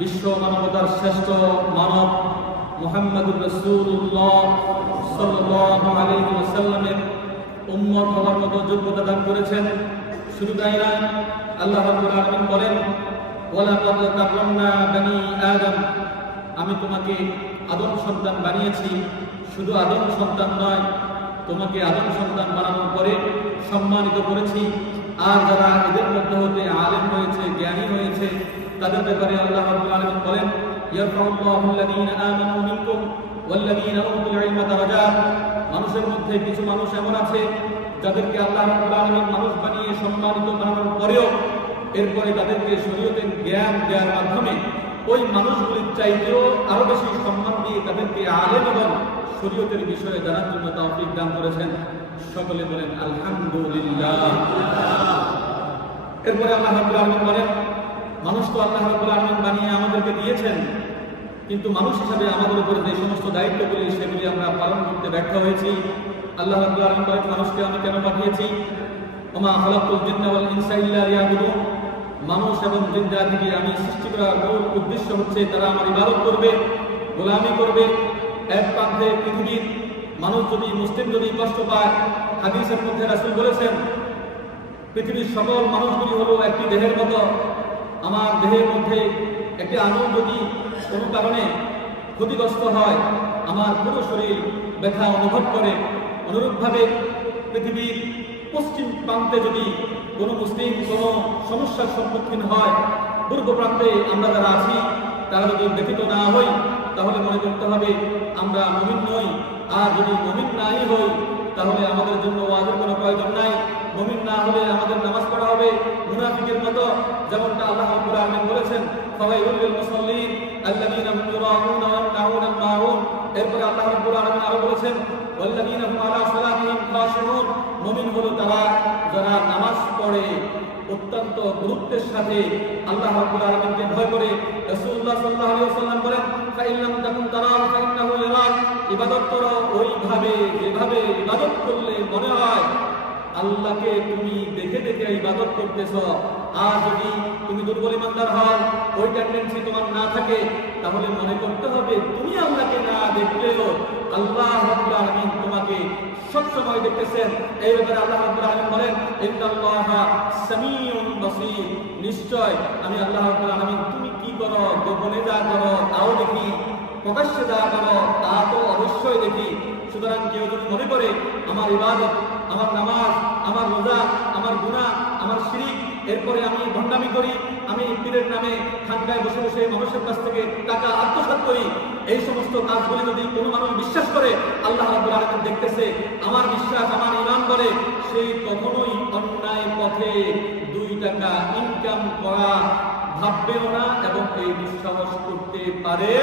বিশ্ব মানবতার শ্রেষ্ঠ মানব মুহাম্মদুর রাসূলুল্লাহ সাল্লাল্লাহু আলাইহি ওয়াসাল্লামের উম্মত হওয়ার মতো যোগ্যতা দান করেছেন। শুধু তাই নয়, আল্লাহ রাব্বুল আলামিন বলেন, ওয়ালাকাদ কাররামনা বনি আদম, আমি তোমাকে আদম সন্তান বানিয়েছি। শুধু আদম সন্তান নয়, তোমাকে আদম সন্তান বানানোর পরে সম্মানিত করেছি। আর যারা এদের মধ্যে হতে আলেম হয়েছে, জ্ঞানী হয়েছে, তাদের ব্যাপারে আল্লাহ রাব্বুল আলামিন বলেন, ইয়ারফাউল্লাহু আল্লাযীনা আমানু মিনকুম ওয়াল্লাযীনা উতুল ইলমা দারাজাত। মানুষের মধ্যে কিছু মানুষ এমন আছে যাদেরকে আল্লাহ রাব্বুল আলামিন মানুষ বানিয়ে সম্মানিত বানানোর পরেও এরপরে তাদেরকে শরীয়তের জ্ঞান দেওয়ার মাধ্যমে ওই মানুষগুলির চাইতেও আরো বেশি সম্মান দিয়ে তাদেরকে আলেম এবং শরীয়তের বিষয়ে জানার জন্য তৌফিক দান করেছেন। সকলে বলেন আলহামদুলিল্লাহ। এরপরে আল্লাহ রাব্বুল আলামিন বলেন, মানুষ তো আল্লাহ রাব্বুল আলামিন বানিয়ে আমাদেরকে দিয়েছেন, কিন্তু মানুষ হিসাবে আমাদের উপরে যে সমস্ত দায়িত্বগুলি সেগুলি আমরা পালন করতে ব্যর্থ হয়েছি। আল্লাহ রাব্বুল আলামিন বলেন, মানুষকে আমি কেন পাঠিয়েছি? ওমা খালাকতুল জিন্না ওয়াল ইনসা ইল্লা লিয়াবুদুন। মানুষ এবং জিন জাতিকে আমি সৃষ্টি করার মূল উদ্দেশ্য হচ্ছে তারা আমার ইবাদত করবে, গোলামি করবে। এক প্রান্তে পৃথিবীর মানুষ যদি, মুসলিম যদি কষ্ট পায়, হাদিসের মধ্যে রাসূল বলেছেন, পৃথিবীর সকল মানুষগুলি হলো একটি দেহের মতো। আমার দেহের মধ্যে একটি আঙুল যদি কোনো কারণে ক্ষতিগ্রস্ত হয়, আমার পুরো শরীর ব্যথা অনুভব করে। অনুরূপভাবে পৃথিবীর পশ্চিম প্রান্তে যদি কোনো মুসলিম কোনো সমস্যার সম্মুখীন হয়, পূর্ব প্রান্তে আমরা যারা আছি তারা যদি ব্যথিত না হই, তাহলে মনে করতে হবে আমরা মুমিন নই। আর যদি মুমিন নাই হই, তাহলে আমাদের জন্য ওয়াজের কোনো প্রয়োজন নাই। মুমিন না হলে আমাদের নামাজ পড়া হবে মুনাফিকের মতো, যেমনটা আল্লাহ রাব্বুল আলামিন বলেছেন, ফাওয়াইলুল লিল মুসাল্লিন আল্লাযীনা হুম ইউরাউনা ওয়া ইয়ামনাউনা আল মাউন। এরপরে আল্লাহ রাব্বুল আলামিন আরো বলেছেন, ওয়াল্লাযীনা হুম আলা সালাতিহিম খাশিউন। মুমিন হলো তারা যারা নামাজ পড়ে অত্যন্ত গুরুত্বের সাথে আল্লাহ রাব্বুল আলামিনকে ভয় করে। রাসূলুল্লাহ সাল্লাল্লাহু আলাইহি ওয়াসাল্লাম বলেন, ফাইল্লাম তাকুন তারাহু ফাইন্নাহু ইয়ারাক। ইবাদত করো ওইভাবে যেভাবে ইবাদত করলে মনে হয় আল্লাহকে তুমি দেখে দেখে ইবাদত করতেছ। আর যদি তুমি দুর্বল ইমানদার হও, ওই টেন্ডেন্সি তোমার না থাকে, তাহলে মনে করতে হবে তুমি আল্লাহকে না দেখলেও আল্লাহ রাব্বুল আলামিন তোমাকে সবসময় দেখতেছেন। এই ব্যাপারে আল্লাহ রাব্বুল আলামিন বলেন, ইন্নাল্লাহা সামিউন বাসীর। নিশ্চয় আমি আল্লাহ রাব্বুল আলামিন তুমি কি করো, গোপনে যা করো তাও দেখি, প্রকাশ্যে যা করো তা তো অবশ্যই দেখি। সুতরাং কেউ যদি মনে করে আমার ইবাদত, আমার নামাজ, আমার রোজা, আমার গুনাহ, আমার শিরক, এরপরে আমি ভণ্ডামি করি, আমি পীরের নামে খানকায় বসে বসে মানুষের কাছ থেকে টাকা আত্মসাৎ করি, এই সমস্ত কাজগুলি যদি কোনো মানুষ বিশ্বাস করে আল্লাহ রাব্বুল আলামিন দেখতেছে, আমার বিশ্বাস, আমার ঈমান বলে সেই কখনোই অন্যায় পথে 2 টাকা ইনকাম করা ভাববেও না এবং এই দুঃসাহস করতে পারে